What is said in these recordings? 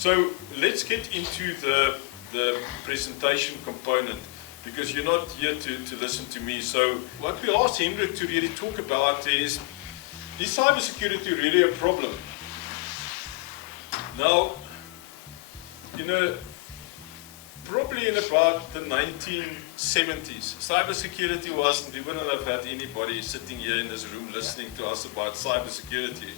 So let's get into the presentation component, because you're not here to listen to me. So what we asked Hendrik to really talk about is cybersecurity really a problem? Now, probably in about the 1970s, cybersecurity wasn't, we wouldn't have had anybody sitting here in this room listening to us about cybersecurity.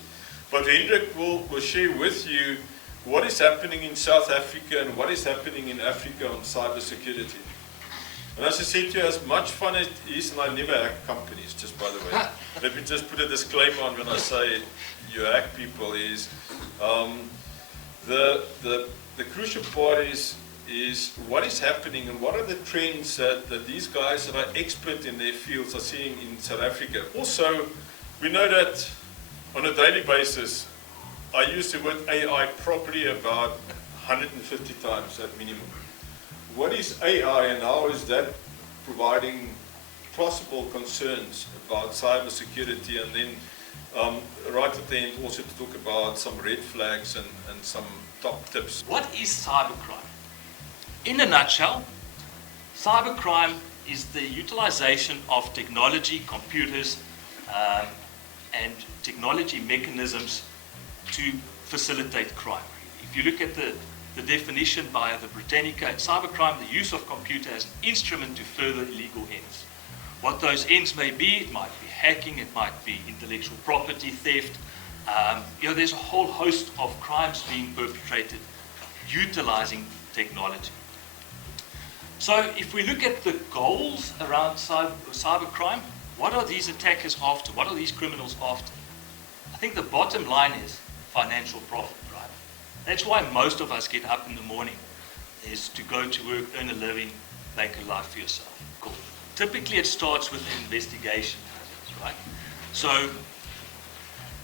But Hendrik will share with you what is happening in South Africa and what is happening in Africa on cybersecurity. And as I said to you, as much fun as it is, and I never hack companies, just by the way. Let me just put a disclaimer on when I say you hack people is, the crucial part is what is happening and what are the trends that these guys that are expert in their fields are seeing in South Africa. Also, we know that on a daily basis, I use the word AI probably about 150 times at minimum. What is AI and how is that providing possible concerns about cybersecurity, and then right at the end also to talk about some red flags and some top tips. What is cybercrime? In a nutshell, cybercrime is the utilization of technology, computers, and technology mechanisms to facilitate crime. If you look at the definition by the Britannica, cybercrime, the use of computer as an instrument to further illegal ends. What those ends may be, it might be hacking, it might be intellectual property theft. There's a whole host of crimes being perpetrated utilizing technology. So if we look at the goals around cybercrime, what are these attackers after? What are these criminals after? I think the bottom line is financial profit, right? That's why most of us get up in the morning, is to go to work, earn a living, make a life for yourself. Cool. Typically it starts with an investigation, right? So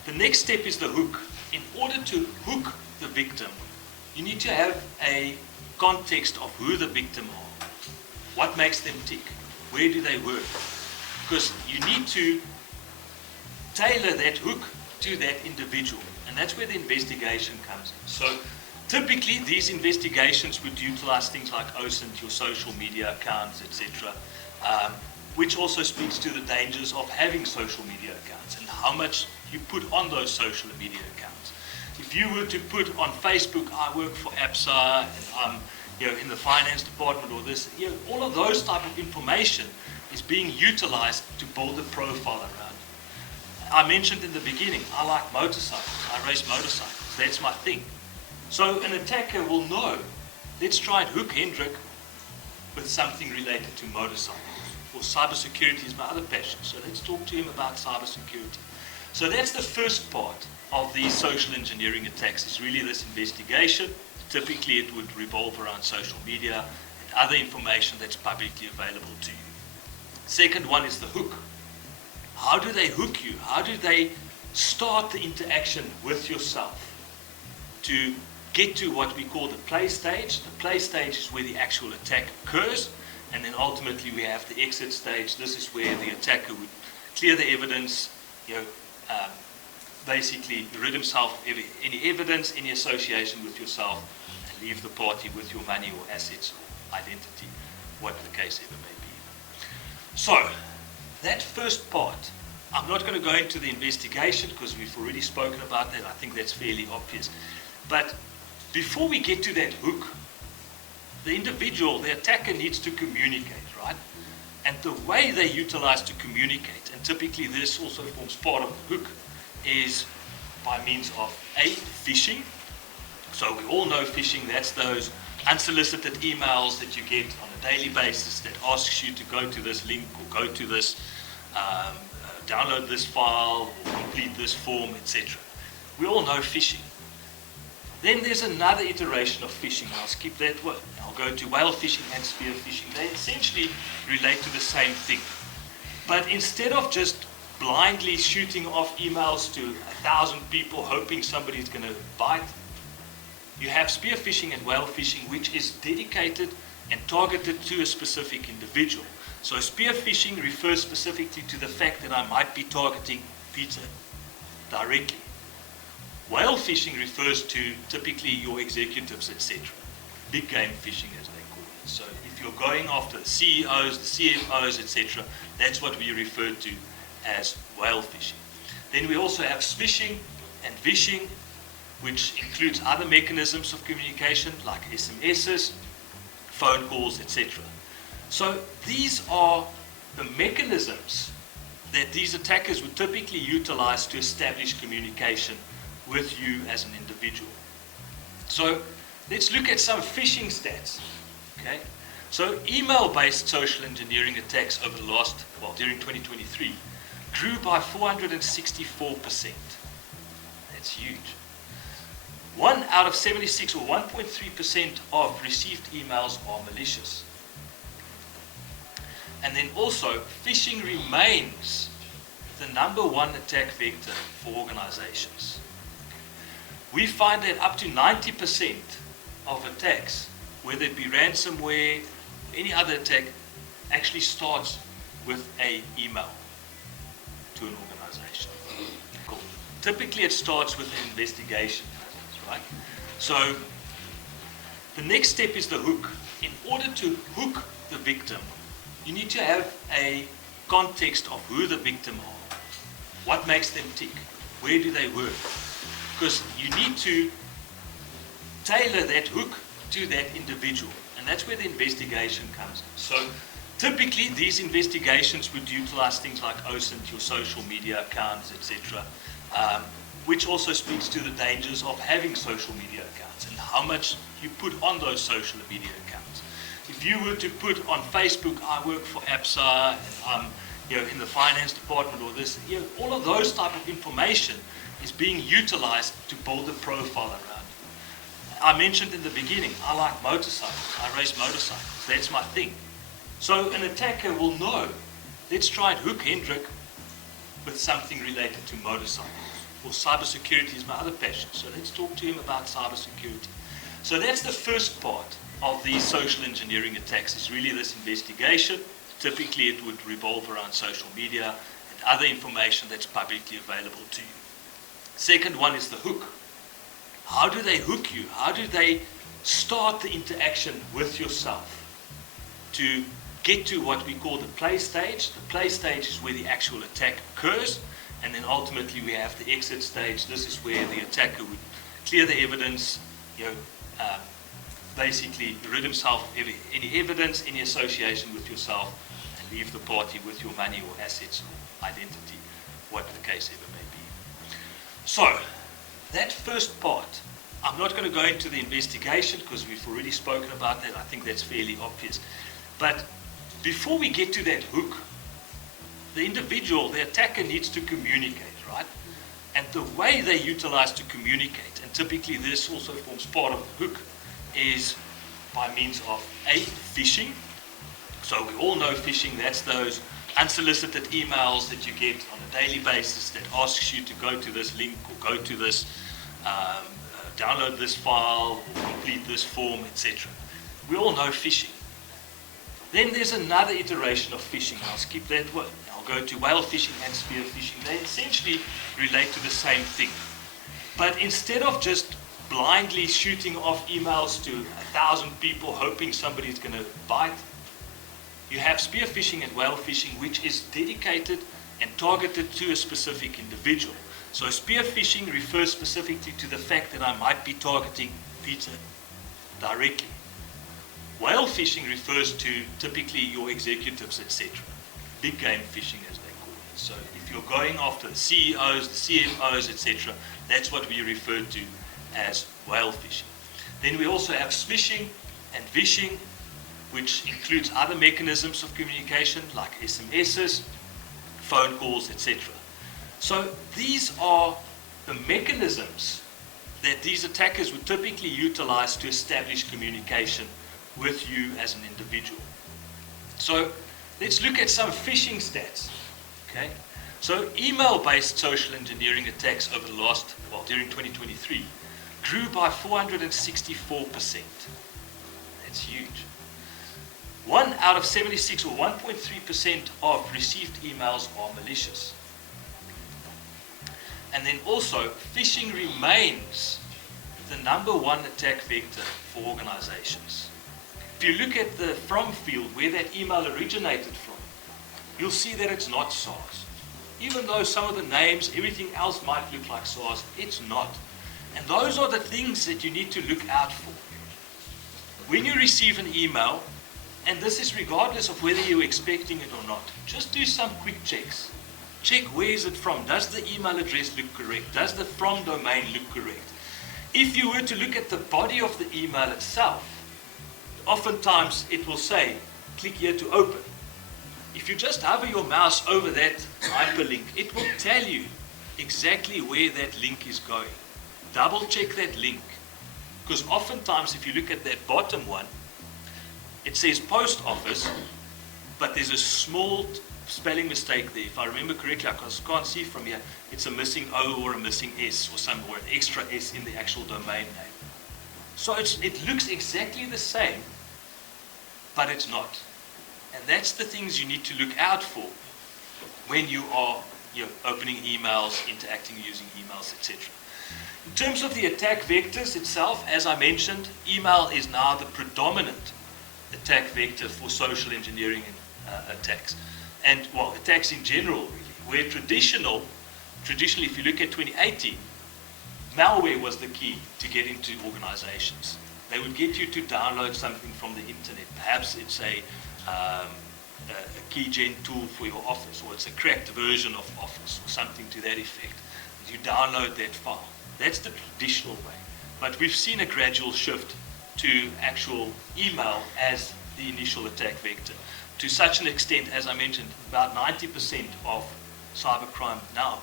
the next step is the hook. In order to hook the victim, you need to have a context of who the victim are. What makes them tick? Where do they work? Because you need to tailor that hook to that individual. And that's where the investigation comes in. So typically these investigations would utilize things like OSINT, your social media accounts, etc., which also speaks to the dangers of having social media accounts and how much you put on those social media accounts. If you were to put on Facebook, I work for ABSA and I'm in the finance department or this, all of those type of information is being utilized to build a profile around it. I mentioned in the beginning, I like motorcycles. I race motorcycles. That's my thing. So an attacker will know, let's try and hook Hendrik with something related to motorcycles. Or cybersecurity is my other passion. So let's talk to him about cybersecurity. So that's the first part of these social engineering attacks, is really this investigation. Typically it would revolve around social media and other information that's publicly available to you. Second one is the hook. How do they hook you? How do they start the interaction with yourself to get to what we call the play stage? The play stage is where the actual attack occurs, and then ultimately we have the exit stage. This is where the attacker would clear the evidence, basically rid himself of any evidence, any association with yourself, and leave the party with your money or assets or identity, what the case ever may be. So, that first part, I'm not going to go into the investigation because we've already spoken about that. I think that's fairly obvious. But before we get to that hook, the individual, the attacker, needs to communicate, right? And the way they utilize to communicate, and typically this also forms part of the hook, is by means of phishing. So we all know phishing. That's those unsolicited emails that you get on a daily basis that asks you to go to this link or go to this, download this file or complete this form, etc. We all know phishing. Then there's another iteration of phishing. I'll skip that one. I'll go to whale phishing and spear phishing. They essentially relate to the same thing. But instead of just blindly shooting off emails to 1,000 people hoping somebody's going to bite, you have spear phishing and whale phishing, which is dedicated and targeted to a specific individual. So spear phishing refers specifically to the fact that I might be targeting Peter directly. Whale fishing refers to typically your executives, etc. Big game fishing, as they call it. So if you're going after the CEOs, the CFOs, etc., that's what we refer to as whale fishing. Then we also have smishing and vishing, which includes other mechanisms of communication like SMSs, phone calls, etc. So these are the mechanisms that these attackers would typically utilize to establish communication with you as an individual. So let's look at some phishing stats. Okay? So email-based social engineering attacks over the last, during 2023, grew by 464%. That's huge. 1 out of 76, or 1.3% of received emails are malicious. And then also, phishing remains the #1 attack vector for organizations. We find that up to 90% of attacks, whether it be ransomware, any other attack, actually starts with an email to an organization. Cool. Typically it starts with an investigation, right? So the next step is the hook. In order to hook the victim, you need to have a context of who the victim are. What makes them tick? Where do they work? Because you need to tailor that hook to that individual. And that's where the investigation comes in. So typically these investigations would utilize things like OSINT, your social media accounts, etc., which also speaks to the dangers of having social media accounts and how much you put on those social media accounts. If you were to put on Facebook, I work for APSA, and I'm in the finance department or this, all of those type of information is being utilized to build a profile around you. I mentioned in the beginning, I like motorcycles. I race motorcycles. That's my thing. So an attacker will know, let's try and hook Hendrik with something related to motorcycles. Or cybersecurity is my other passion. So let's talk to him about cybersecurity. So that's the first part of these social engineering attacks, is really this investigation. Typically it would revolve around social media and other information that's publicly available to you. Second one is the hook. How do they hook you? How do they start the interaction with yourself to get to what we call the play stage? The play stage is where the actual attack occurs, and then ultimately we have the exit stage. This is where the attacker would clear the evidence, basically rid himself of any evidence, any association with yourself, and leave the party with your money or assets or identity, what the case ever may be. So, that first part, I'm not going to go into the investigation because we've already spoken about that. I think that's fairly obvious. But before we get to that hook, the individual, the attacker, needs to communicate, right? And the way they utilize to communicate, and typically this also forms part of the hook, is by means of phishing. So we all know phishing, that's those unsolicited emails that you get on a daily basis that asks you to go to this link or go to this, download this file or complete this form, etc. We all know phishing. Then there's another iteration of phishing. I'll skip that one. I'll go to whale phishing and spear phishing. They essentially relate to the same thing. But instead of just blindly shooting off emails to 1,000 people hoping somebody's going to bite, you have spear phishing and whale phishing, which is dedicated and targeted to a specific individual. So spear phishing refers specifically to the fact that I might be targeting Peter directly. Whale phishing refers to typically your executives, etc. Big game phishing, as they call it. So if you're going after the CEOs, the CFOs, etc., that's what we refer to as whale phishing. Then we also have smishing and vishing, which includes other mechanisms of communication like SMSs, phone calls, etc. So these are the mechanisms that these attackers would typically utilize to establish communication with you as an individual. So let's look at some phishing stats. Okay? So email-based social engineering attacks over the last, during 2023, grew by 464%. That's huge. 1 out of 76, or 1.3% of received emails are malicious. And then also, phishing remains the number one attack vector for organizations. If you look at the from field, where that email originated from, you'll see that it's not SARS. Even though some of the names, everything else might look like SARS, it's not. And those are the things that you need to look out for. When you receive an email, and this is regardless of whether you're expecting it or not, just do some quick checks. Check where is it from. Does the email address look correct? Does the from domain look correct? If you were to look at the body of the email itself, oftentimes it will say, click here to open. If you just hover your mouse over that hyperlink, it will tell you exactly where that link is going. Double check that link. Because oftentimes if you look at that bottom one, it says post office, but there's a small spelling mistake there. If I remember correctly, I can't see from here, it's a missing O or a missing S or an extra S in the actual domain name. So it looks exactly the same, but it's not. And that's the things you need to look out for when you are opening emails, interacting using emails, etc. In terms of the attack vectors itself, as I mentioned, email is now the predominant attack vector for social engineering attacks. And, well, attacks in general, really. Where traditionally, if you look at 2018, malware was the key to get into organizations. They would get you to download something from the internet. Perhaps it's a keygen tool for your Office, or it's a cracked version of Office, or something to that effect. You download that file. That's the traditional way. But we've seen a gradual shift to actual email as the initial attack vector. To such an extent, as I mentioned, about 90% of cybercrime now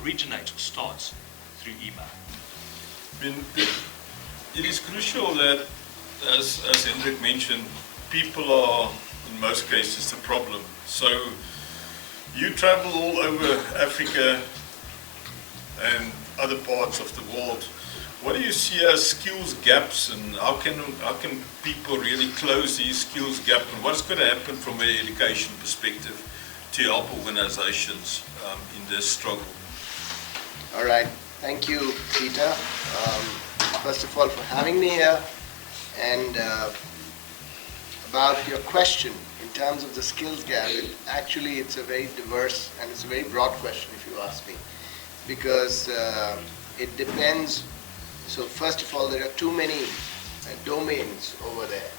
originates or starts through email. I mean, it is crucial that, as Hendrik mentioned, people are, in most cases, the problem. So you travel all over Africa and other parts of the world. What do you see as skills gaps, and how can people really close these skills gaps, and what's going to happen from an education perspective to help organizations in this struggle? All right. Thank you, Peter. First of all, for having me here. And about your question, in terms of the skills gap, it's a very diverse and it's a very broad question, if you ask me, because it depends. So first of all, there are too many domains over there.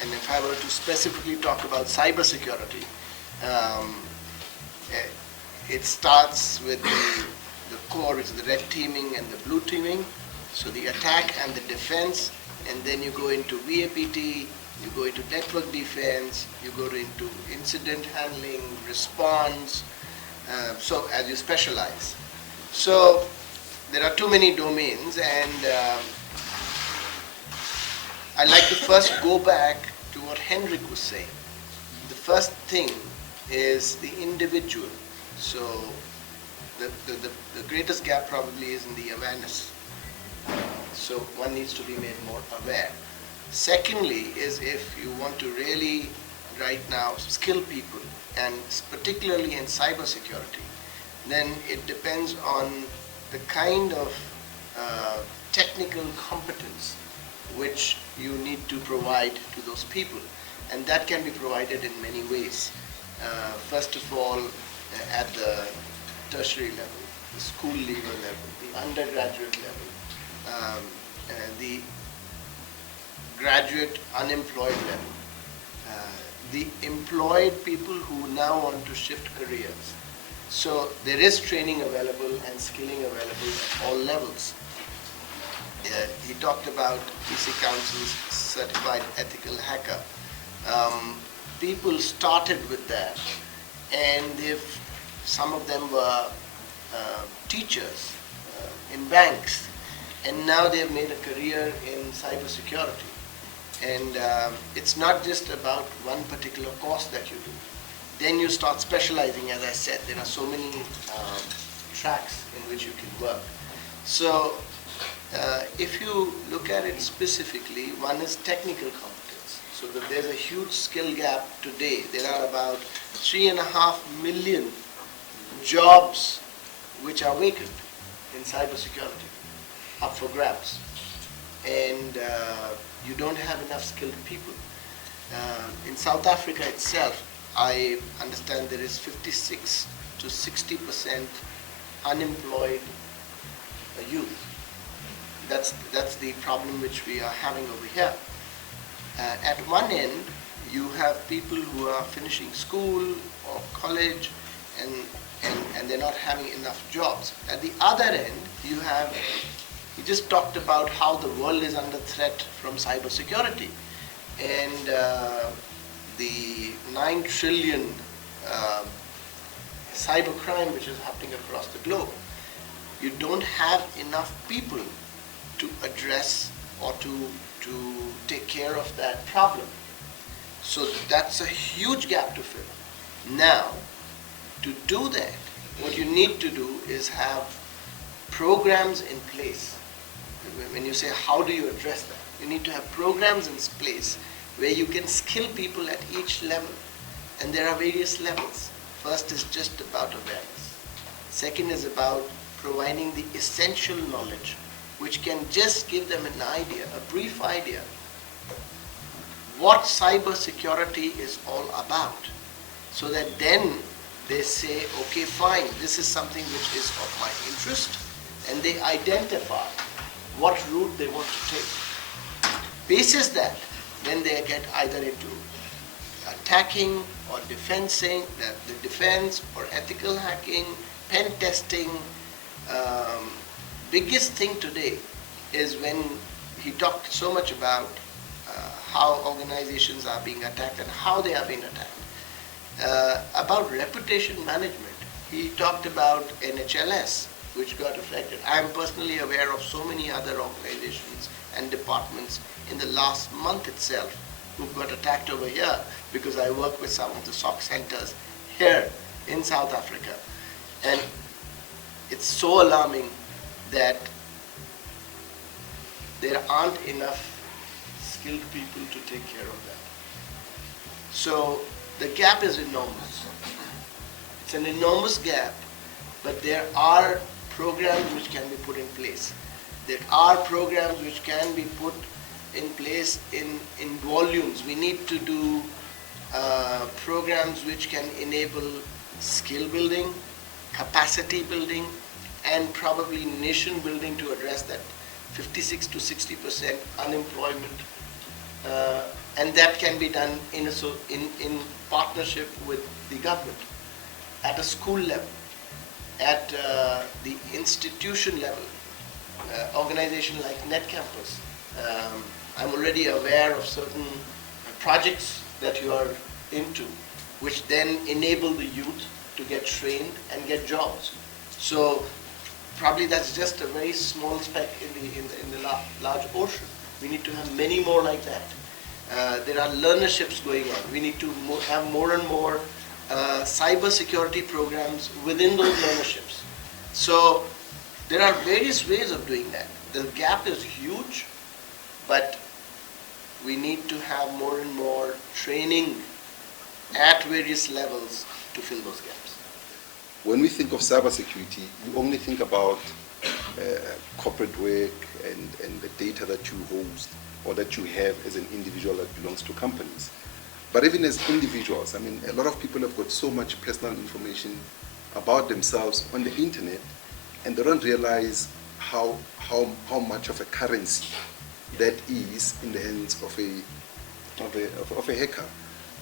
And if I were to specifically talk about cybersecurity, it starts with the core, which is the red teaming and the blue teaming. So the attack and the defense, and then you go into VAPT, you go into network defense, you go into incident handling, response, so as you specialize. So there are too many domains, and I'd like to first go back to what Hendrik was saying. The first thing is the individual. So the greatest gap probably is in the awareness. So one needs to be made more aware. Secondly is, if you want to really right now skill people, and particularly in cybersecurity, then it depends on the kind of technical competence which you need to provide to those people. And that can be provided in many ways. First of all, at the tertiary level, the school leaver level, the undergraduate level, the graduate unemployed level, the employed people who now want to shift careers. So there is training available and skilling available at all levels. He talked about PC Council's certified ethical hacker. People started with that, and some of them were teachers in banks, and now they've made a career in cybersecurity. And it's not just about one particular course that you do. Then you start specializing. As I said, there are so many tracks in which you can work. So if you look at it specifically, one is technical competence. So that there's a huge skill gap today. There are about 3.5 million jobs which are vacant in cybersecurity, up for grabs. And you don't have enough skilled people. In South Africa itself, I understand there is 56 to 60% unemployed youth. That's the problem which we are having over here. At one end, you have people who are finishing school or college and they're not having enough jobs. At the other end, you just talked about how the world is under threat from cybersecurity. And the 9 trillion cybercrime which is happening across the globe. You don't have enough people to address or to take care of that problem. So that's a huge gap to fill. Now, to do that, what you need to do is have programs in place. When you say how do you address that, you need to have programs in place where you can skill people at each level. And there are various levels. First is just about awareness. Second is about providing the essential knowledge, which can just give them an idea, a brief idea, what cybersecurity is all about. So that then they say, okay, fine, this is something which is of my interest, and they identify what route they want to take. Basis that, then they get either into attacking or defensing, the defense or ethical hacking, pen testing. Biggest thing today is when he talked so much about how organizations are being attacked and how they are being attacked. About reputation management, he talked about NHLS, which got affected. I am personally aware of so many other organizations and departments in the last month itself who got attacked over here, because I work with some of the SOC centers here in South Africa. And it's so alarming that there aren't enough skilled people to take care of that. So the gap is enormous. It's an enormous gap, but there are programs which can be put in place. There are programs which can be put in place in volumes. We need to do programs which can enable skill building, capacity building, and probably nation building to address that 56 to 60% unemployment. And that can be done in partnership with the government, at a school level, at the institution level, organization like Netcampus. I'm already aware of certain projects that you are into, which then enable the youth to get trained and get jobs. So probably that's just a very small speck in the large ocean. We need to have many more like that. There are learnerships going on. We need to have more and more cyber security programs within those learnerships. So there are various ways of doing that. The gap is huge, but we need to have more and more training at various levels to fill those gaps. When we think of cybersecurity, you only think about corporate work and the data that you host or that you have as an individual that belongs to companies. But even as individuals, I mean, a lot of people have got so much personal information about themselves on the internet, and they don't realize how much of a currency that is in the hands of a hacker.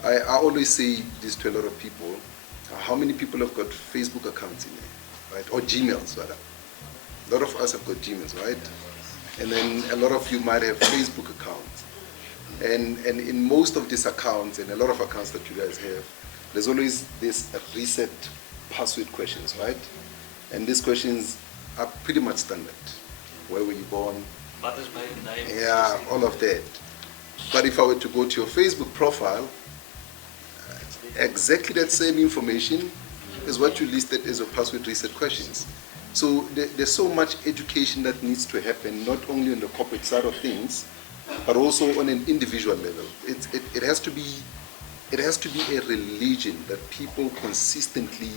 I always say this to a lot of people. How many people have got Facebook accounts in there, right? Or Gmails, rather. A lot of us have got Gmails, right? And then a lot of you might have Facebook accounts. And in most of these accounts, and a lot of accounts that you guys have, there's always this reset password questions, right? And these questions are pretty much standard. Where were you born? Mother's maiden name. Yeah, all of that. But if I were to go to your Facebook profile, exactly that same information is what you listed as your password reset questions. So there's so much education that needs to happen, not only on the corporate side of things, but also on an individual level. It has to be a religion that people consistently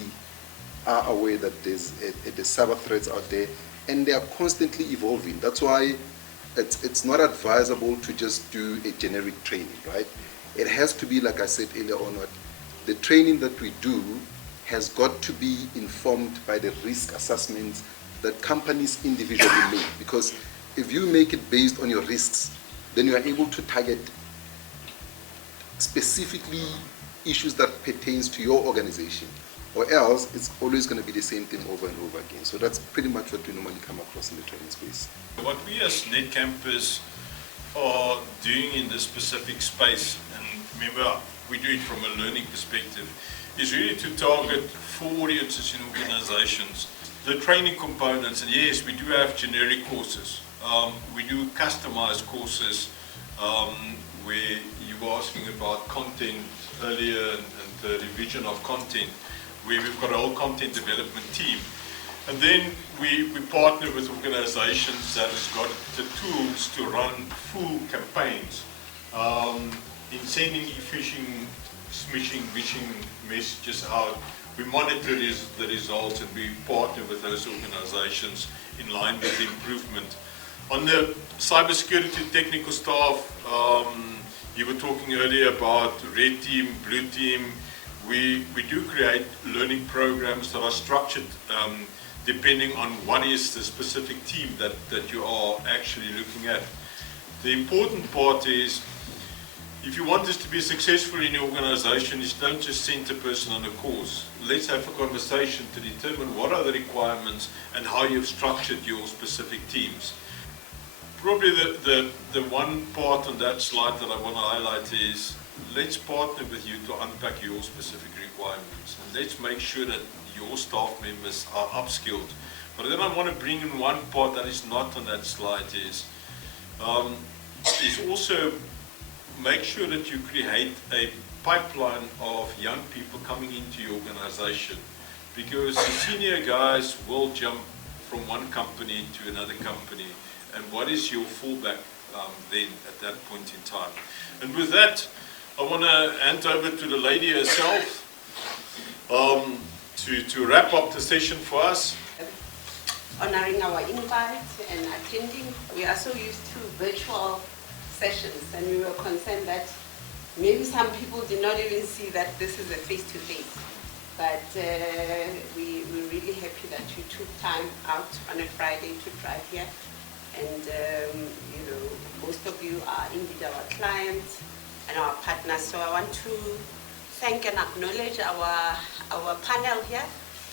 are aware that there's cyber threats out there, and they are constantly evolving. That's why it's not advisable to just do a generic training, right? It has to be, like I said earlier on, the training that we do has got to be informed by the risk assessments that companies individually make. Because if you make it based on your risks, then you are able to target specifically issues that pertains to your organization. Or else, it's always going to be the same thing over and over again. So that's pretty much what we normally come across in the training space. What we as Netcampus are doing in this specific space, and remember, we do it from a learning perspective, is really to target 4 audiences in organizations. The training components, and yes, we do have generic courses. We do customized courses where you were asking about content earlier and the revision of content, where we've got a whole content development team. And then we partner with organizations that has got the tools to run full campaigns in sending phishing, smishing, vishing messages out. We monitor the results, and we partner with those organizations in line with the improvement. On the cybersecurity technical staff, you were talking earlier about red team, blue team. We do create learning programs that are structured depending on what is the specific team that you are actually looking at. The important part is, if you want this to be successful in your organization, is don't just send a person on a course. Let's have a conversation to determine what are the requirements and how you've structured your specific teams. Probably the one part on that slide that I want to highlight is, let's partner with you to unpack your specific requirements. And let's make sure that your staff members are upskilled. But then I want to bring in one part that is not on that slide is also make sure that you create a pipeline of young people coming into your organization, because the senior guys will jump from one company to another company, and what is your fallback then at that point in time? And with that, I want to hand over to the lady herself to wrap up the session for us. Honoring our invite and attending. We are so used to virtual sessions, and we were concerned that maybe some people did not even see that this is a face-to-face. But we're really happy that you took time out on a Friday to drive here. And you know, most of you are indeed our clients and our partners. So I want to thank and acknowledge our panel here.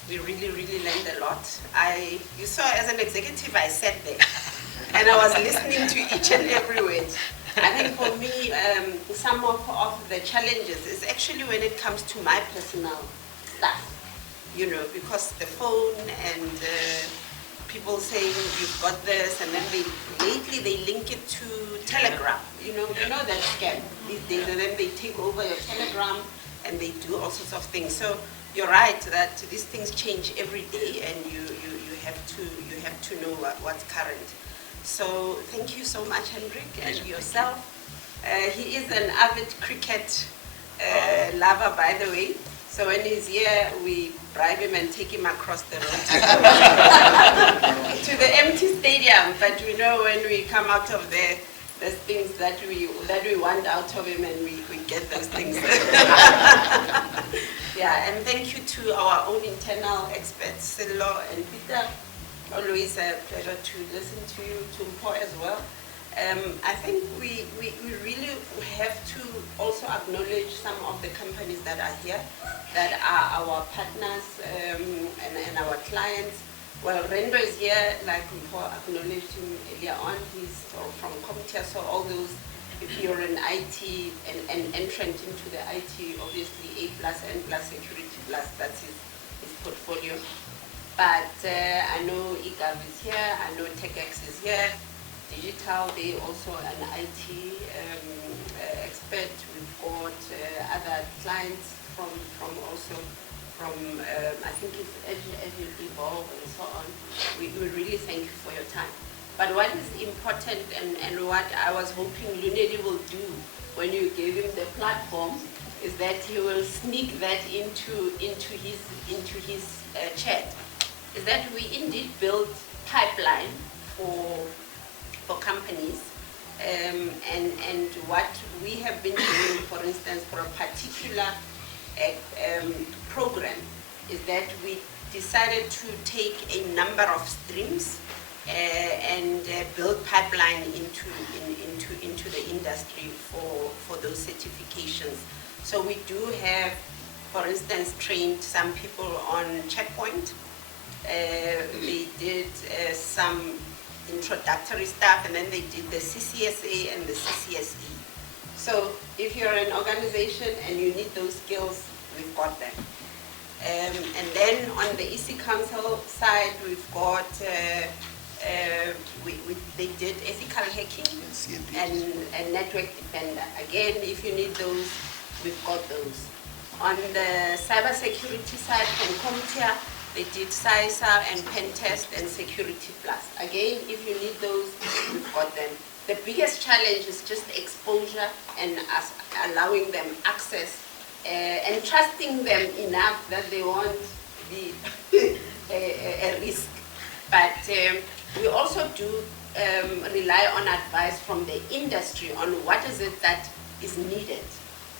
We really learned a lot. You saw, as an executive, I sat there and I was listening to each and every word. I think for me, some of the challenges is actually when it comes to my personal stuff, you know, because the phone and people saying you've got this, and then lately they link it to Telegram. You know that scam these days, and then they take over your Telegram and they do all sorts of things. So you're right that these things change every day, and you have to know what's current. So thank you so much, Hendrik, and yourself. He is an avid cricket lover, by the way. So when he's here, we bribe him and take him across the road to the empty stadium. But we know when we come out of there, there's things that we want out of him, and we get those things. Yeah, and thank you to our own internal experts, Silo and Peter. Always a pleasure to listen to you, to Mpo as well. I think we really have to also acknowledge some of the companies that are here, that are our partners and our clients. Well, Rendo is here, like Mpo acknowledged him earlier on. He's from Comtia, so all those, if you're an IT and entrant into the IT, obviously A+, N+, Security+, that's his portfolio. But I know eGov is here, I know TechX is here, Digital, they also an IT expert. We've got other clients from I think it's Azure Evolve and so on. We really thank you for your time. But what is important and what I was hoping Lunedi will do when you gave him the platform is that he will sneak that into his chat. Is that we indeed build pipeline for companies, and what we have been doing, for instance, for a particular program, is that we decided to take a number of streams and build pipeline into the industry for those certifications. So we do have, for instance, trained some people on Checkpoint. They did some introductory stuff, and then they did the CCSA and the CCSE. So if you're an organization and you need those skills, we've got them. And then on the EC Council side, we've got, they did ethical hacking and network defender. Again, if you need those, we've got those. On the cybersecurity side, from CompTIA, they did CISA and Pen Test and Security Plus. Again, if you need those, we've got them. The biggest challenge is just exposure and us allowing them access and trusting them enough that they won't be a risk. But we also do rely on advice from the industry on what is it that is needed,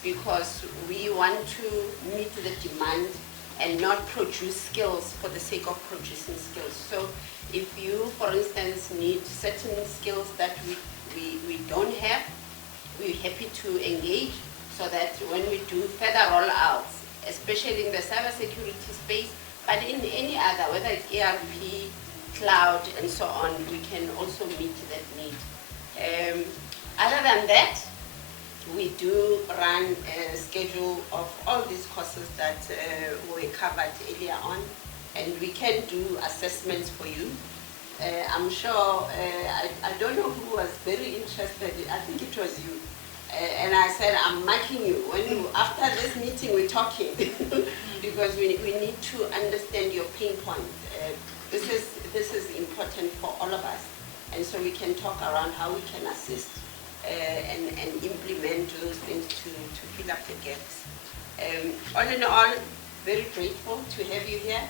because we want to meet the demand and not produce skills for the sake of producing skills. So if you, for instance, need certain skills that we don't have, we're happy to engage so that when we do further rollouts, especially in the cybersecurity space, but in any other, whether it's ERP, cloud, and so on, we can also meet that need. Other than that, we do run a schedule of all these courses that were covered earlier on, and we can do assessments for you. I'm sure, I don't know who was very interested, I think it was you. And I said, I'm marking you. After this meeting, we're talking, because we need to understand your pain points. This is important for all of us, and so we can talk around how we can assist and implement those things to fill up the gaps. All in all, very grateful to have you here,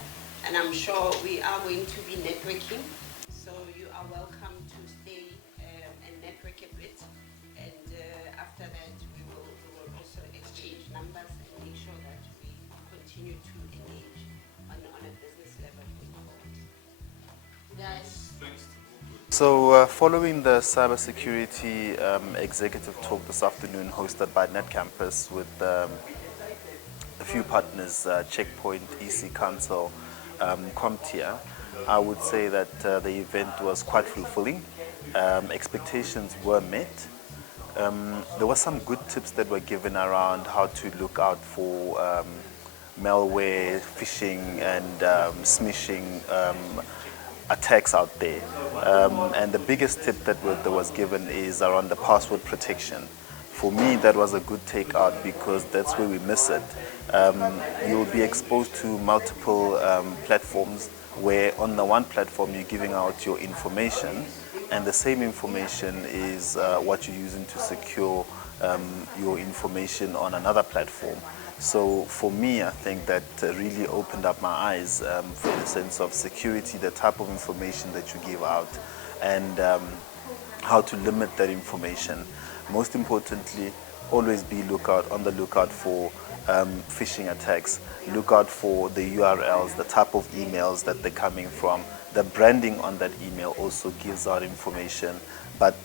and I'm sure we are going to be networking, so you are welcome to stay and network a bit, and after that we will also exchange numbers and make sure that we continue to engage on a business level going forward. Yes. So following the cybersecurity executive talk this afternoon hosted by Netcampus with a few partners, Checkpoint, EC Council, CompTIA, I would say that the event was quite fulfilling. Expectations were met. There were some good tips that were given around how to look out for malware, phishing, and smishing attacks out there. And the biggest tip that was given is around the password protection. For me, that was a good takeout, because that's where we miss it. You'll be exposed to multiple platforms where on the one platform you're giving out your information, and the same information is what you're using to secure your information on another platform. So for me, I think that really opened up my eyes for the sense of security, the type of information that you give out, and how to limit that information. Most importantly, always be on the lookout for phishing attacks. Look out for the URLs, the type of emails that they're coming from. The branding on that email also gives out information. But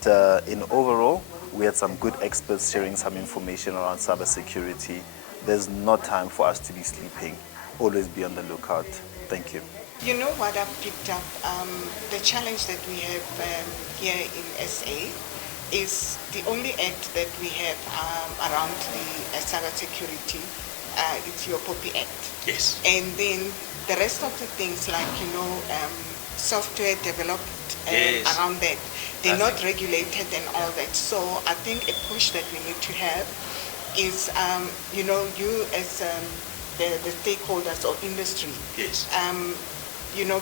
in overall, we had some good experts sharing some information around cybersecurity. There's no time for us to be sleeping. Always be on the lookout. Thank you. You know what I've picked up? The challenge that we have here in SA is the only act that we have around the cybersecurity. It's your POPI Act. Yes. And then the rest of the things like, software developed around that, they're not regulated and all that. So I think a push that we need to have is, you as the stakeholders or industry, Yes.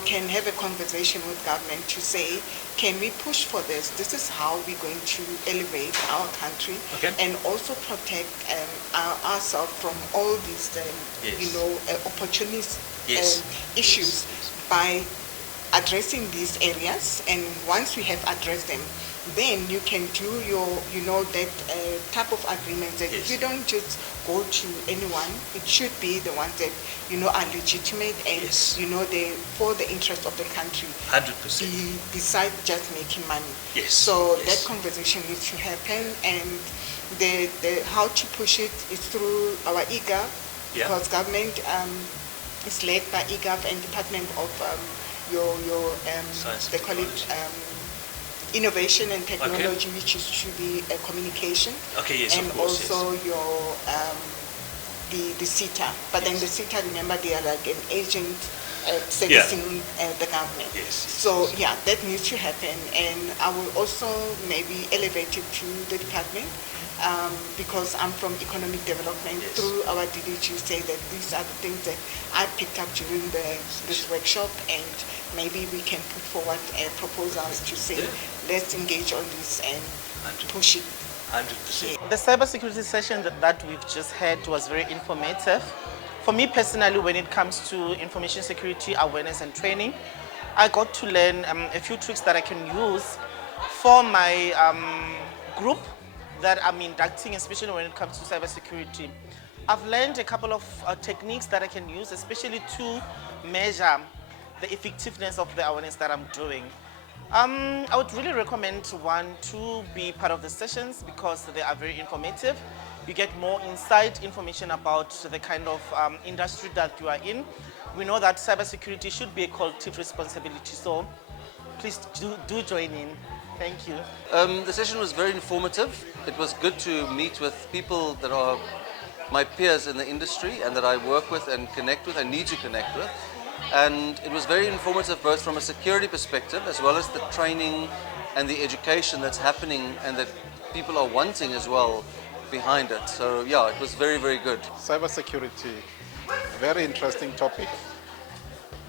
can have a conversation with government to say, can we push for this? This is how we're going to elevate our country and also protect ourselves from all these, opportunities issues by addressing these areas. And once we have addressed them, then you can do your, that type of agreement that you don't just go to anyone. It should be the ones that, are legitimate and, they for the interest of the country. 100%. Besides just making money. Yes. So that conversation needs to happen, and the how to push it is through our eGov, because government is led by eGov and Department of they call it innovation and technology, which should be communication. And of course, also your the CETA. But then the CETA, remember, they are like an agent servicing the government. So that needs to happen, and I will also maybe elevate it to the department. Because I'm from economic development, through our DDG say that these are the things that I picked up during this workshop, and maybe we can put forward proposals to say, let's engage on this and push it. 100%. The cybersecurity session that we've just had was very informative. For me personally, when it comes to information security awareness and training, I got to learn a few tricks that I can use for my group that I'm inducting, especially when it comes to cybersecurity. I've learned a couple of techniques that I can use, especially to measure the effectiveness of the awareness that I'm doing. I would really recommend one to be part of the sessions because they are very informative. You get more inside information about the kind of industry that you are in. We know that cybersecurity should be a collective responsibility, so please do join in. Thank you. The session was very informative. It was good to meet with people that are my peers in the industry and that I work with and connect with, I need to connect with. And it was very informative both from a security perspective as well as the training and the education that's happening and that people are wanting as well behind it. So yeah, it was very, very good. Cybersecurity, very interesting topic.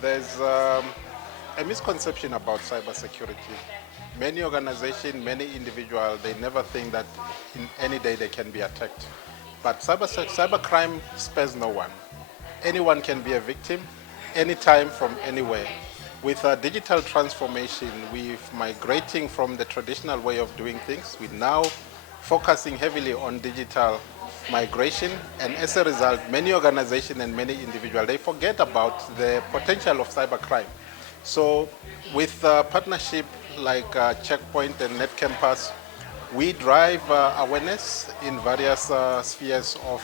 There's a misconception about cybersecurity. Many organizations, many individuals, they never think that in any day they can be attacked. But cybercrime spares no one. Anyone can be a victim, anytime, from anywhere. With our digital transformation, we're migrating from the traditional way of doing things. We're now focusing heavily on digital migration, and as a result, many organizations and many individuals, they forget about the potential of cybercrime. So with partnership like Checkpoint and Netcampus, we drive awareness in various spheres of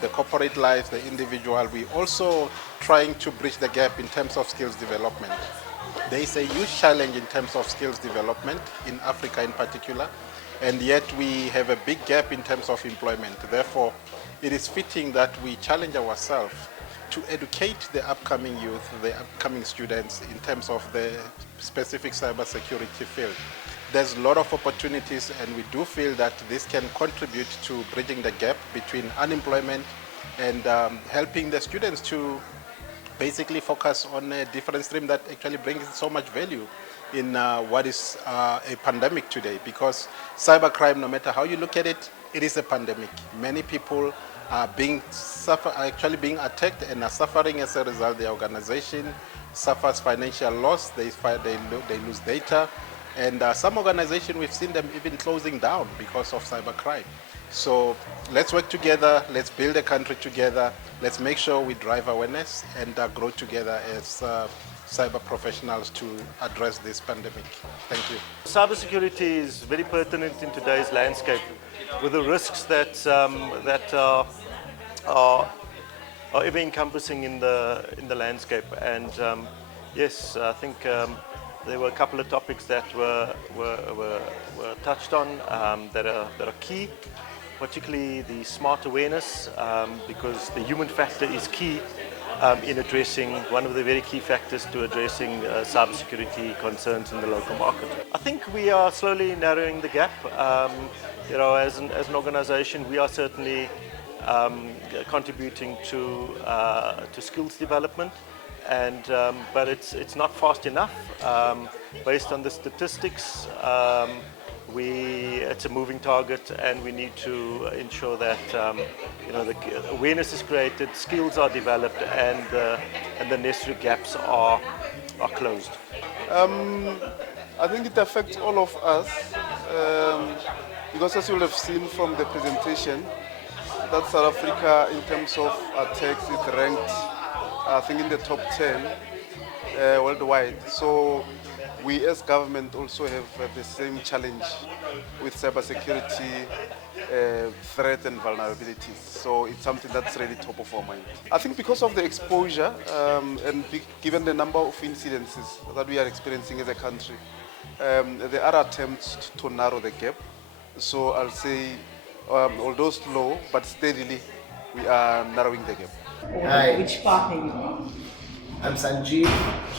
the corporate life, the individual. We also trying to bridge the gap in terms of skills development. There is a huge challenge in terms of skills development in Africa in particular, and yet we have a big gap in terms of employment. Therefore, it is fitting that we challenge ourselves to educate the upcoming youth, the upcoming students in terms of the specific cybersecurity field. There's a lot of opportunities, and we do feel that this can contribute to bridging the gap between unemployment and helping the students to basically focus on a different stream that actually brings so much value in what is a pandemic today. Because cybercrime, no matter how you look at it, it is a pandemic. Many people are actually being attacked and are suffering as a result. The organization suffers financial loss, they lose data. And some organizations, we've seen them even closing down because of cybercrime. So let's work together, let's build a country together, let's make sure we drive awareness and grow together as cyber professionals to address this pandemic. Thank you. Cybersecurity is very pertinent in today's landscape with the risks that are ever encompassing in the landscape. And yes, I think there were a couple of topics that were touched on that are key, particularly the smart awareness, because the human factor is key in addressing one of the very key factors to addressing cybersecurity concerns in the local market. I think we are slowly narrowing the gap. As an organization, we are certainly contributing to skills development. but it's not fast enough. Based on the statistics, it's a moving target, and we need to ensure that the awareness is created, skills are developed, and the necessary gaps are closed. I think it affects all of us because, as you will have seen from the presentation, that South Africa, in terms of attacks, is ranked, I think, in the top 10 worldwide. So we as government also have the same challenge with cybersecurity threat and vulnerabilities. So it's something that's really top of our mind. I think because of the exposure and given the number of incidences that we are experiencing as a country, there are attempts to narrow the gap. So I'll say, although slow, but steadily, we are narrowing the gap. Hi. Which partner you are? I'm Sanjeev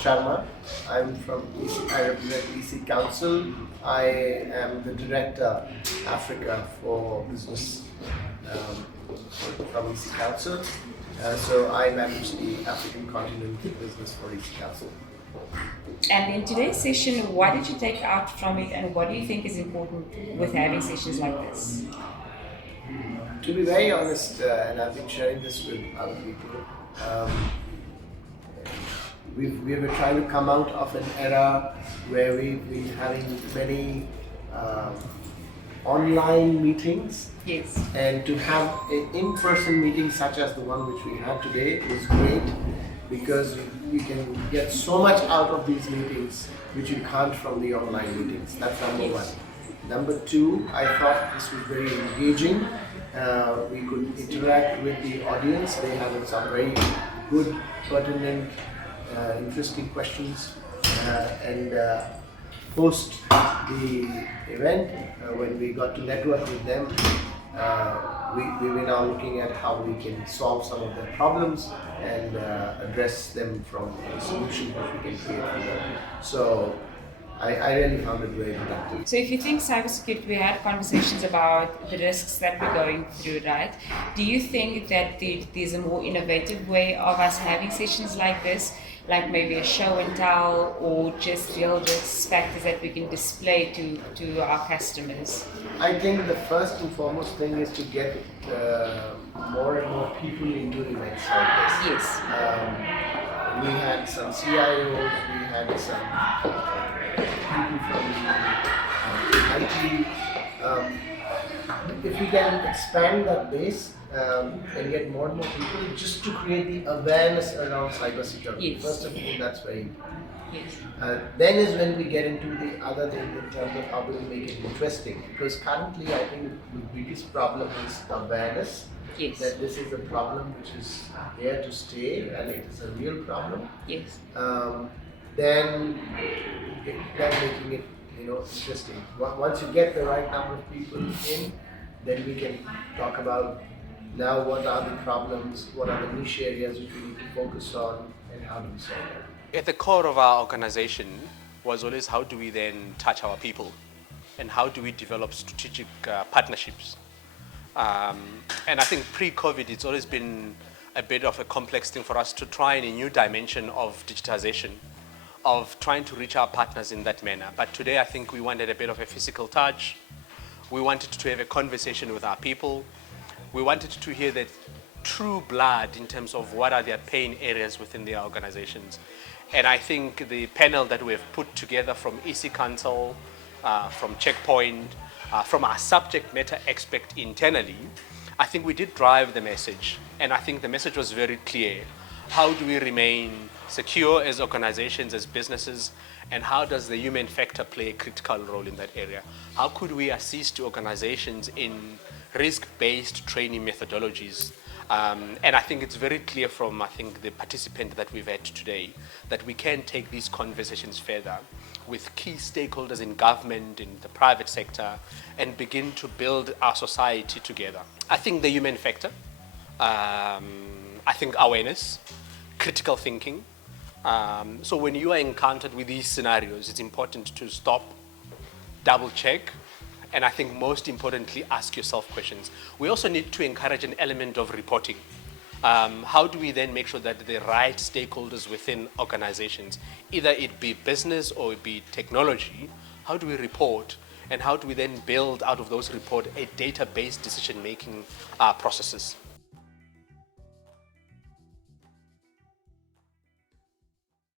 Sharma. I'm from I represent EC Council. I am the Director Africa for Business from EC Council. So I manage the African continent business for EC Council. And in today's session, what did you take out from it, and what do you think is important with having sessions like this? To be very honest, and I've been sharing this with other people, we were trying to come out of an era where we've been having many online meetings. Yes. And to have an in-person meeting such as the one which we had today is great, because you can get so much out of these meetings which you can't from the online meetings. That's number one. Number two, I thought this was very engaging. We could interact with the audience. They had some very good, pertinent, interesting questions. And post the event, when we got to network with them, we were now looking at how we can solve some of their problems and address them from the solution that we can create for them. So I really found it very productive. So if you think cybersecurity, we had conversations about the risks that we're going through, right? Do you think that there's a more innovative way of us having sessions like this, like maybe a show and tell, or just real risk factors that we can display to our customers? I think the first and foremost thing is to get more and more people into events like this. Yes. We had some CIOs, we had some people from IT. If we can expand that base and get more and more people, just to create the awareness around cybersecurity. Yes. First of all, that's very important. Yes. Then is when we get into the other thing in terms of how do we make it interesting. Because currently, I think the biggest problem is awareness. Yes. That this is a problem which is here to stay and it is a real problem. Yes. Then making it interesting. Once you get the right number of people in, then we can talk about now what are the problems, what are the niche areas which we need to focus on, and how do we solve them. At the core of our organization was always how do we then touch our people and how do we develop strategic partnerships. And I think pre-COVID it's always been a bit of a complex thing for us to try in a new dimension of digitization, of trying to reach our partners in that manner. But today I think we wanted a bit of a physical touch. We wanted to have a conversation with our people. We wanted to hear the true blood in terms of what are their pain areas within their organizations. And I think the panel that we have put together from EC Council, from Checkpoint, from our subject matter expert internally, I think we did drive the message. And I think the message was very clear. How do we remain secure as organizations, as businesses, and how does the human factor play a critical role in that area? How could we assist organizations in risk-based training methodologies? And I think it's very clear from, I think, the participant that we've had today that we can take these conversations further with key stakeholders in government, in the private sector, and begin to build our society together. I think the human factor, I think awareness, critical thinking. So when you are encountered with these scenarios, it's important to stop, double check, and I think most importantly, ask yourself questions. We also need to encourage an element of reporting. how do we then make sure that the right stakeholders within organizations, either it be business or it be technology, how do we report, and how do we then build out of those reports a data-based decision-making processes?